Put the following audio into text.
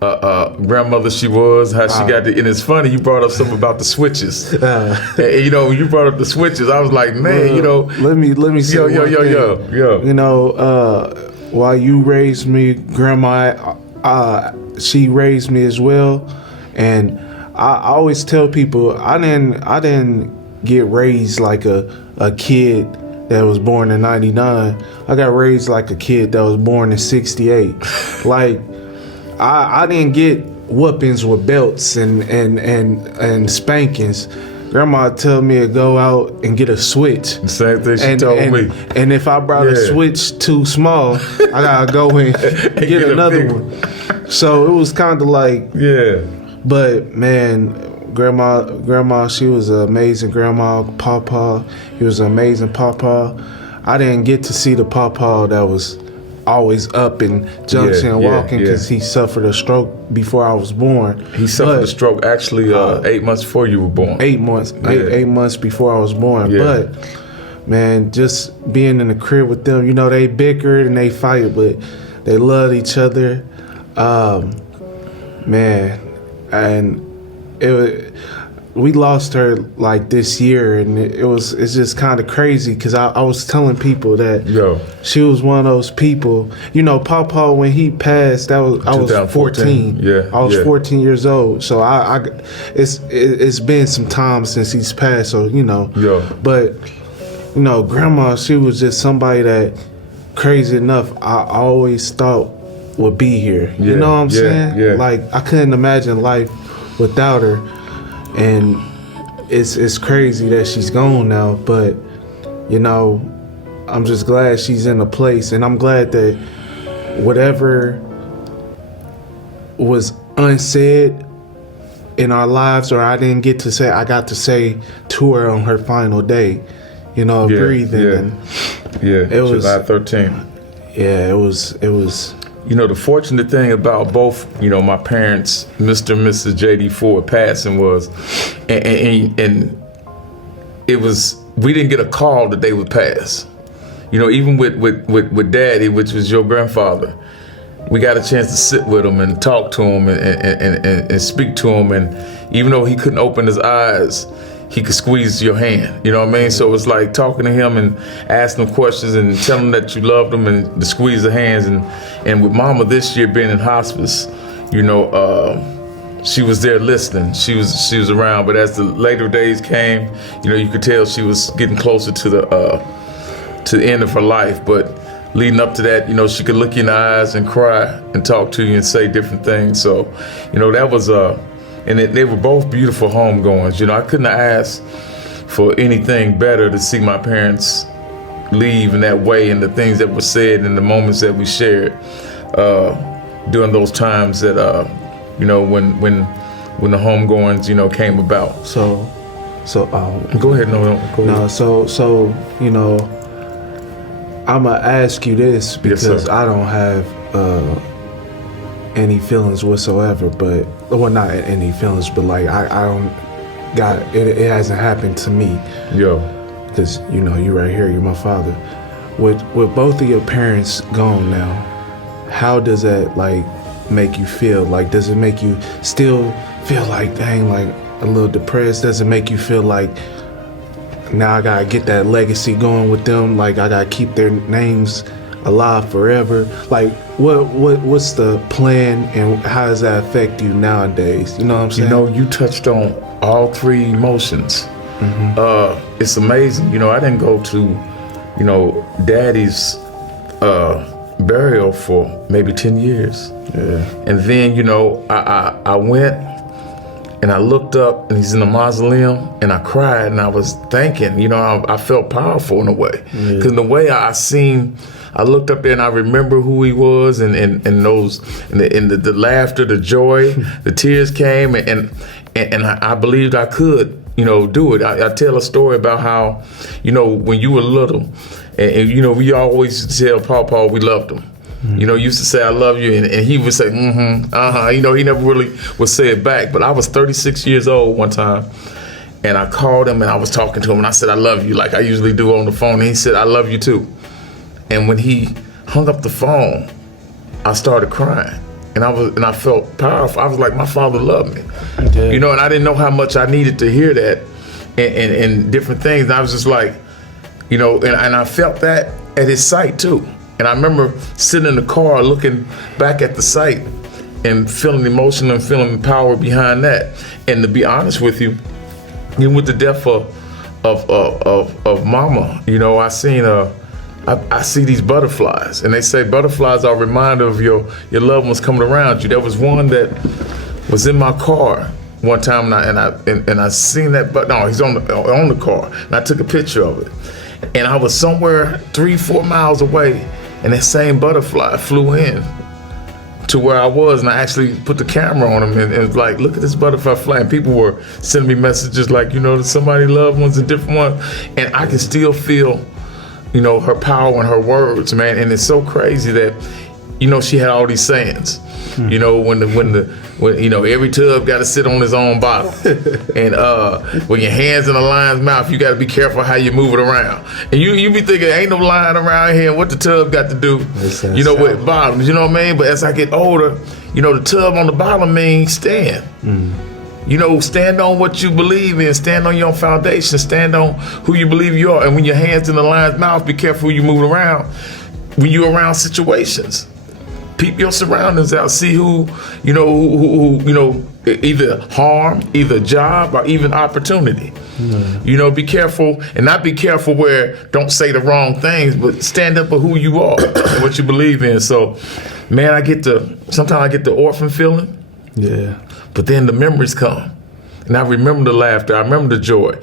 grandmother she was, how she got the, and it's funny, you brought up something about the switches. And, you know, when you brought up the switches, I was like, man, you know. Let me say yo. You know, while you raised me, Grandma, she raised me as well. And I always tell people, I didn't get raised like a kid that was born in 99. I got raised like a kid that was born in 68. Like, I didn't get whoopings with belts and spankings. Grandma tell me to go out and get a switch. The same thing she told me. And if I brought a switch too small, I gotta go and get another one. So it was kind of like, But man, grandma, she was an amazing grandma. Pawpaw, he was an amazing Pawpaw. I didn't get to see the Pawpaw that was always up and jumping and walking because he suffered a stroke before I was born. He suffered a stroke actually 8 months before you were born. 8 months, 8 months before I was born. But man, just being in the crib with them, you know, they bickered and they fight, but they loved each other. Man, and we lost her like this year, and it's just kind of crazy because I was telling people that she was one of those people. You know, Pawpaw, when he passed, I was 14. I was 14 years old. So it's been some time since he's passed. So you know, but you know, Grandma, she was just somebody that, crazy enough, I always thought would be here. You know what I'm saying? Like, I couldn't imagine life without her. And it's crazy that she's gone now, but you know, I'm just glad she's in a place, and I'm glad that whatever was unsaid in our lives, or I didn't get to say, I got to say to her on her final day, you know, breathing. And it was July 13th. Yeah, it was. You know, the fortunate thing about both, you know, my parents, Mr. and Mrs. J.D. Ford passing was, and it was, we didn't get a call that they would pass. You know, even with Daddy, which was your grandfather, we got a chance to sit with him and talk to him and speak to him. And even though he couldn't open his eyes, he could squeeze your hand, you know what I mean? So it's like talking to him and asking him questions and telling him that you loved him and to squeeze the hands. And with Mama this year being in hospice, you know, she was there listening. She was around, but as the later days came, you know, you could tell she was getting closer to the end of her life. But leading up to that, you know, she could look you in the eyes and cry and talk to you and say different things. So, you know, that was and they were both beautiful homegoings. You know, I couldn't have asked for anything better to see my parents leave in that way, and the things that were said and the moments that we shared during those times that, you know, when the homegoings, you know, came about. So go ahead. No, go ahead. No, so you know, I'm gonna ask you this because I don't have any feelings whatsoever, but well, not any feelings, but like I don't got it. It hasn't happened to me. Because you know, you're right here. You're my father. With both of your parents gone now, how does that like make you feel? Like, does it make you still feel like, dang, like a little depressed? Does it make you feel like now I gotta get that legacy going with them? Like, I gotta keep their names alive forever? Like, what's the plan, and how does that affect you nowadays? You know what I'm saying? You know, you touched on all three emotions. It's amazing. You know, I didn't go to, you know, Daddy's burial for maybe 10 years. And then, you know, I went and I looked up and he's in the mausoleum, and I cried, and I was thinking, you know, I felt powerful in a way. Because in the way I looked up there and I remember who he was, and those, and the laughter, the joy, the tears came, and I believed I could, you know, do it. I tell a story about how, you know, when you were little, and you know, we always used to tell Pawpaw we loved him. You know, used to say, I love you, and he would say, you know, he never really would say it back. But I was 36 years old one time, and I called him and I was talking to him, and I said, I love you, like I usually do on the phone. And he said, I love you too. And when he hung up the phone, I started crying. and I felt powerful. I was like, my father loved me, Yeah. you know, and I didn't know how much I needed to hear that, and different things. And I was just like, you know, and I felt that at his site too. And I remember sitting in the car looking back at the site and feeling emotional and feeling power behind that. And to be honest with you, even with the death of Mama, you know, I see these butterflies, and they say butterflies are a reminder of your loved ones coming around you. There was one that was in my car one time, and I seen that, but no, he's on the car, and I took a picture of it. And I was somewhere 3-4 miles away, and that same butterfly flew in to where I was, and I actually put the camera on him, and it was like, look at this butterfly flying. People were sending me messages like, you know, somebody loved ones and different ones, and I can still feel, you know, her power and her words, man. And it's so crazy that, you know, she had all these sayings. You know, when you know, every tub got to sit on his own bottom, and when your hands in the lion's mouth, you got to be careful how you move it around. And you be thinking, ain't no lion around here. What the tub got to do? You know, with bottoms. You know what I mean? But as I get older, you know, the tub on the bottom means stand. You know, stand on what you believe in. Stand on your foundation. Stand on who you believe you are. And when your hands in the lion's mouth, be careful who you move around. When you're around situations, peep your surroundings out. See who you know, either harm, either job, or even opportunity. You know, be careful, and not be careful where don't say the wrong things, but stand up for who you are and what you believe in. So, man, sometimes I get the orphan feeling. Yeah. But then the memories come, and I remember the laughter. I remember the joy.